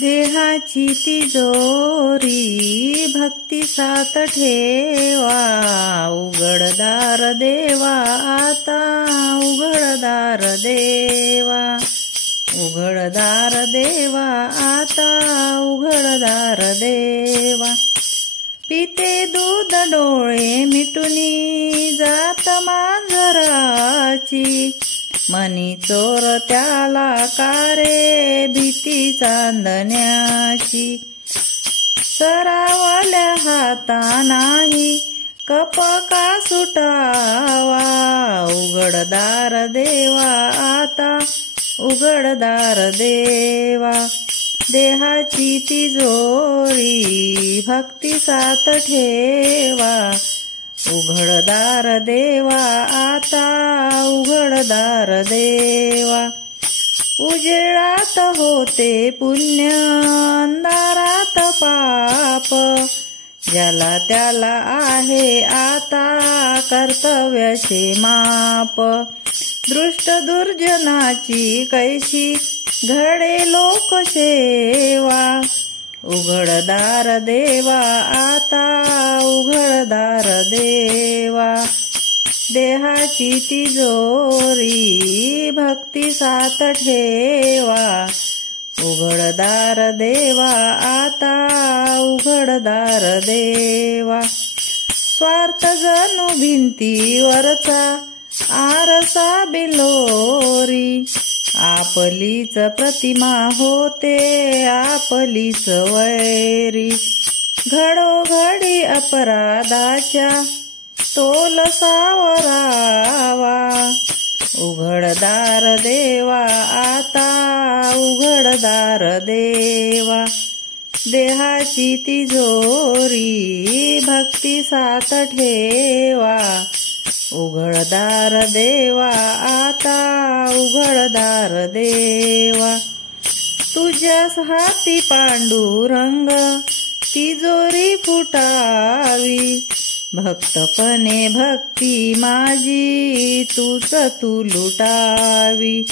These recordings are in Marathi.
देहाची तिजोरी भक्ती सात ठेवा, उघडदार देवा आता उघडदार देवा, उघडदार देवा आता उघडदार देवा. पिते दूध डोळे मिटुनी जात मांजराची, मनी चोर त्याला कारे भीती चांदण्याची. सरावल्या हाता नाही कपका सुटावा, उघडदार देवा आता उघडदार देवा. देहाची तिजोरी भक्ती सात ठेवा, उघडदार देवा आता उघडदार देवा. उजेडात होते पुण्य अंधारात पाप, ज्याला त्याला आहे आता कर्तव्याचे माप. दृष्ट दुर्जनाची कैशी घडे लोकसेवा, उघडदार देवा आता उघडदार देवा. देहाची तिजोरी भक्ती सात ठेवा, उघडदार देवा आता उघडदार देवा. स्वार्थ जणू भिंतीवरचा आरसा बिलोरी, आपलीच प्रतिमा होते आपलीच वैरी. घडोघडी अपराधाच्या तोल सावरावा, उघडदार देवा आता उघडदार देवा. देहाची तिजोरी भक्ती सात ठेवा, उघडदार देवा आता उघडदार देवा. तुझ्याच हाती पांडुरंग तिजोरी फुटावी, भक्तपणे भक्ती माझी तूच तू लुटावी.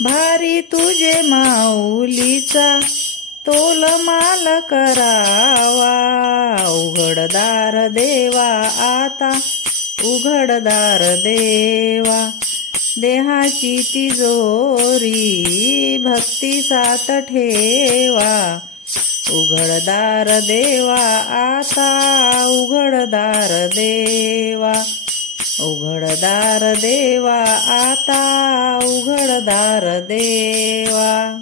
भारी तुझे माऊलीचा तोलमाल करावा, उघडदार देवा आता उघडदार देवा. देहाची तिजोरी भक्ती सात ठेवा, उघडदार देवा आता उघडदार देवा, उघडदार देवा आता उघडदार देवा.